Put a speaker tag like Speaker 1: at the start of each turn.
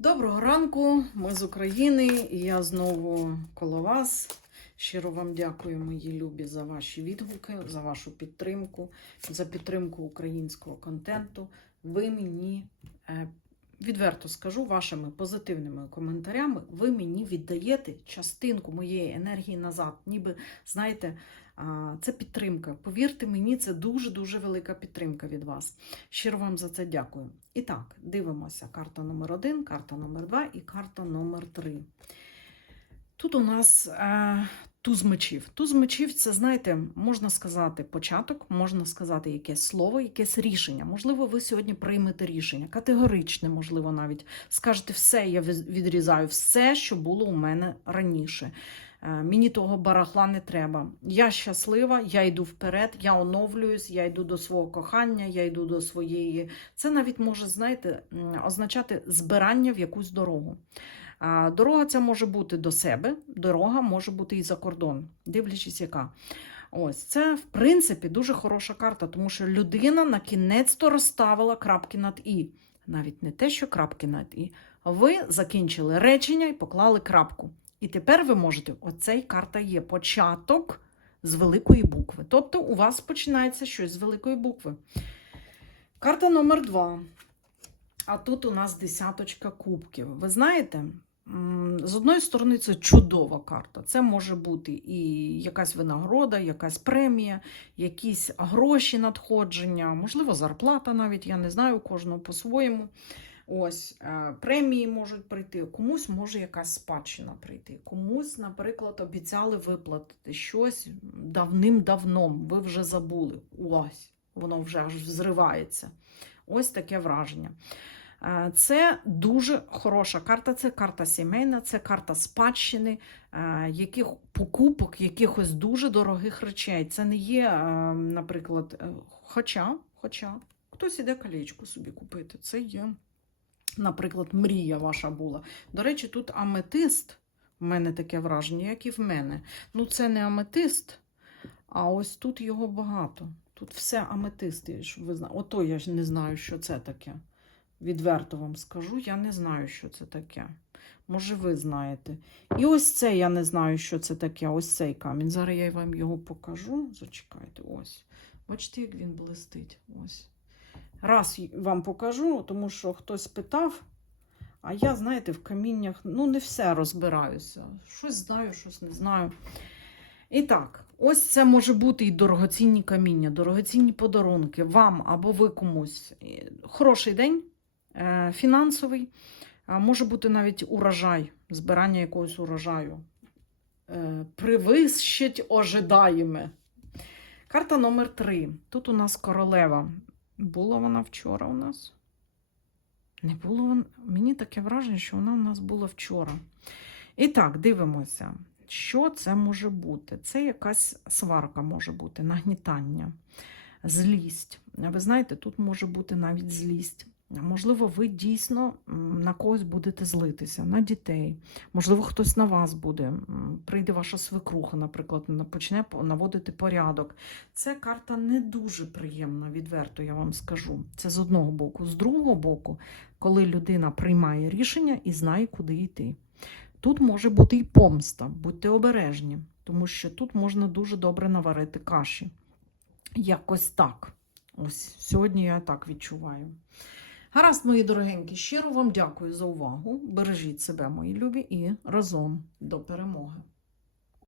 Speaker 1: Доброго ранку, ми з України, і я знову коло вас. Щиро вам дякую, мої любі, за ваші відгуки, за вашу підтримку, за підтримку українського контенту. Ви мені е, відверто скажу вашими позитивними коментарями. Ви мені віддаєте частинку моєї енергії назад. Ніби знаєте, це підтримка. Повірте мені, це дуже дуже велика підтримка від вас. Щиро вам за це дякую. І так, дивимося: карта номер 1 карта номер 2 і карта номер 3 Тут у нас е, туз мечів. Туз мечів це, знаєте, можна сказати початок, можна сказати якесь слово, якесь рішення. Можливо, ви сьогодні приймете рішення, категоричне, можливо, навіть скажете, все, я відрізаю, все, що було у мене раніше. Е, Мені того барахла не треба. Я щаслива, я йду вперед, я оновлююсь, я йду до свого кохання, я йду до своєї. Це навіть може, знаєте, означати збирання в якусь дорогу. Дорога ця може бути до себе, дорога може бути і за кордон, дивлячись, яка. Ось це, в принципі, дуже хороша карта, тому що людина на кінець-то розставила крапки над і. Навіть не те, що крапки над і. Ви закінчили речення і поклали крапку. І тепер ви можете, оцей карта є початок з великої букви. Тобто у вас починається щось з великої букви. Карта номер два. А тут у нас десяточка кубків. Ви знаєте, з одної сторони, це чудова карта. Це може бути і якась винагорода, якась премія, якісь гроші надходження, можливо, зарплата навіть, я не знаю, кожного по-своєму. Ось е, премії можуть прийти, комусь може якась спадщина прийти. Комусь, наприклад, обіцяли виплатити щось давним-давно. Ви вже забули. Ось, воно вже аж взривається. Ось таке враження. Е, Це дуже хороша карта. Це карта сімейна, це карта спадщини, е, яких покупок, якихось дуже дорогих речей. Це не є, наприклад, хоча, хоча хтось іде колечко собі купити. Це є, наприклад, мрія ваша була. До речі, тут аметист. У мене таке враження, як і в мене. Ну, це не аметист, а ось тут його багато. Тут все аметисти, щоб ви знали. Ото я ж не знаю, що це таке. Відверто вам скажу, я не знаю, що це таке. Може, ви знаєте. І ось це я не знаю, що це таке. Ось цей камінь. Зараз я вам його покажу. Зачекайте, ось. Бачите, як він блистить. Ось. Раз вам покажу, тому що хтось питав. А я, знаєте, в каміннях ну, не все розбираюся. Щось знаю, щось не знаю. І так, ось це може бути і дорогоцінні каміння, дорогоцінні подарунки вам або ви комусь. Хороший день, е, фінансовий, може бути навіть урожай, збирання якогось урожаю. Е, Привищить ожидаєме. Карта номер 3. Тут у нас королева. Була вона вчора у нас? Не було вона. Мені таке враження, що вона у нас була вчора. І так, дивимося, що це може бути. Це якась сварка може бути, нагнітання, злість. Ви знаєте, тут може бути навіть злість. Можливо, ви дійсно на когось будете злитися, на дітей. Можливо, хтось на вас буде. Прийде ваша свекруха, наприклад, почне наводити порядок. Це карта не дуже приємна, відверто я вам скажу. Це з одного боку. З другого боку, коли людина приймає рішення і знає, куди йти. Тут може бути і помста, будьте обережні, тому що тут можна дуже добре наварити каші. Якось так. Ось сьогодні я так відчуваю. Гаразд, мої дорогенькі, щиро вам дякую за увагу. Бережіть себе, мої любі, і разом до перемоги.